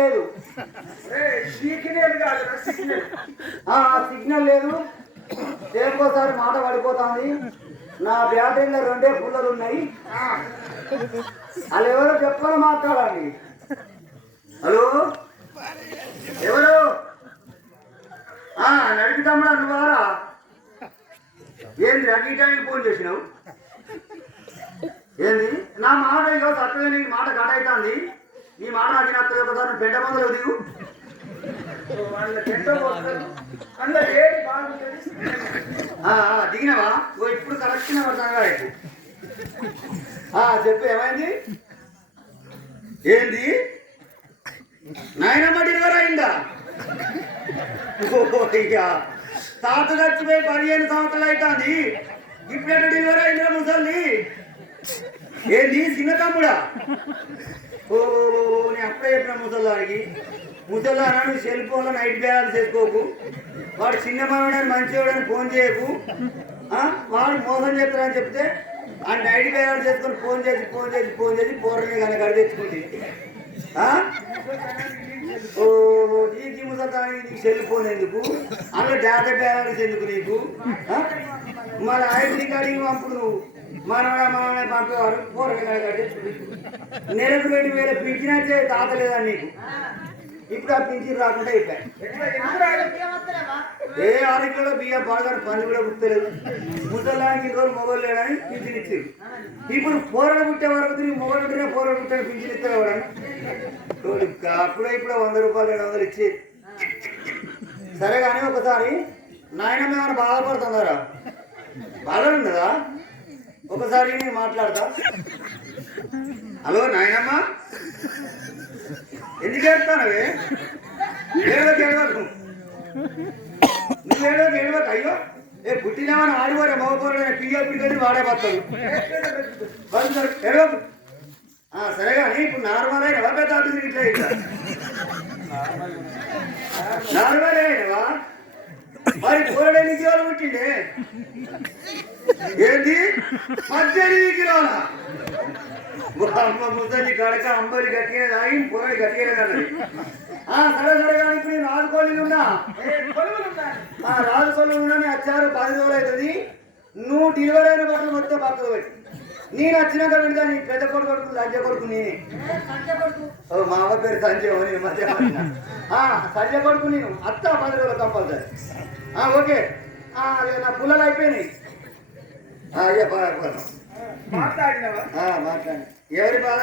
లేదు. సిగ్నల్ లేదు. దేనికోసారి మాట పడిపోతుంది. నా బ్యాటరీలో 2 పుల్లలు ఉన్నాయి. వాళ్ళు ఎవరో చెప్పాలో మాట్లాడాలి. హలో, ఎవరు? నడిపితమ్ముడా నువ్వారా? ఏంది అన్ని టైంకి ఫోన్ చేసినావు? ఏంది నా మాట ఇగో తక్కువ, నీకు మాట కట్ అవుతుంది. నీ మాట నాకు నచ్చదు. ఒకసారి పెంట మందులు దిగు. దిగినావా? ఇప్పుడు కరెక్షన్ పడతాగా. చెప్పు, ఏమైంది? ఏంది నాయనమ్మ డెలివరీ అయిందా? తాత చచ్చిపోయి 15 సంవత్సరాలు అవుతుంది. ఇప్పుడే డెలివరీ అయిందా ముసలి? ఏంది చిన్న తమ్ముడా? నేను అప్పుడే చెప్పిన ముసల్లానికి, ముసల్లానా నువ్వు సెల్ ఫోన్లో నైట్ బ్యాలెన్స్ చేసుకోకు. వాడు చిన్న మనవాడని మంచివాడని ఫోన్ చేయకు. వాడు మోసం చేస్తారని చెప్తే ఆ నైట్ బ్యాలెన్స్ చేసుకొని ఫోన్ చేసి పోరని కానీ గడి తెచ్చుకుంది. నీకు ముసల్దానికి నీకు సెల్ ఫోన్ ఎందుకు? అందులో డేటా బ్యాలెన్స్ ఎందుకు నీకు? మళ్ళీ ఐడి కార్డు పంపుడు నువ్వు. మనవడే పంపేవారు పోరని కానీ నెలకు 2000 పింఛనైతే తాతలేదా నీకు? ఇప్పుడు ఆ పింఛన్ రాకుండా అయిపోయాయి. 6 కిలో బియ్యం బాగా పని కూడా పుట్టలేదు. ముసలానికి రోజు మొగలు లేడని పింఛన్ ఇచ్చారు. ఇప్పుడు పోరలు పుట్టే వరకు నీకు మొగలు పుట్టినా పోరలు పుట్టిన పింఛన్ ఇస్తారు ఎవడన్నా? అప్పుడే ఇప్పుడు 100 రూపాయలు 200 ఇచ్చి. సరే కానీ ఒకసారి నాయనమ్మ ఏమైనా బాధపడుతున్నారా? బాధలున్నదా? ఒకసారి నేను మాట్లాడతా. హలో నాయనమ్మ, ఎందుకు ఏడుతానవే? ఏడవకు నువ్వు అయ్యో పుట్టినామని ఆడిపోరే మగపోరే పియ్యప్పటికని వాడే పడతాడు. ఏడవకు. సరే కానీ ఇప్పుడు నార్మల్ అయినవా? పెద్ద ఆఫీసర్ ఇట్లా ఇట్లా నార్మల్ అయినవా? మరి పోరడే నిజాలు పుట్టిండే ఏంటి 18 కిలోల అమ్మ ముద్దని కడక అంబలి గట్టిగా తాగి పొరడి గట్టిగా కన్నది. సరే కానీ ఇప్పుడు నేను రాజుకోళ్ళు ఉన్నా, రాజుకోళ్ళు ఉన్నా వచ్చారు 10 రోజులు అవుతుంది. నువ్వు డెలివరీ అయిన బట్టలు మొత్తం పక్కకు పెట్టి నేను వచ్చినాక పెడతా. నీ పెద్ద కొడుకు సంజయ్ కొడుకు నేనే. మా అమ్మ పేరు సంజయ్. నేను మధ్య సంజయ్ కొడుకు నేను. అత్త 10 రోజులు కంపల్సరీ. ఓకే, నా పుల్లలు అయిపోయినాయి. మాట్లాడి ఎవరి బాధ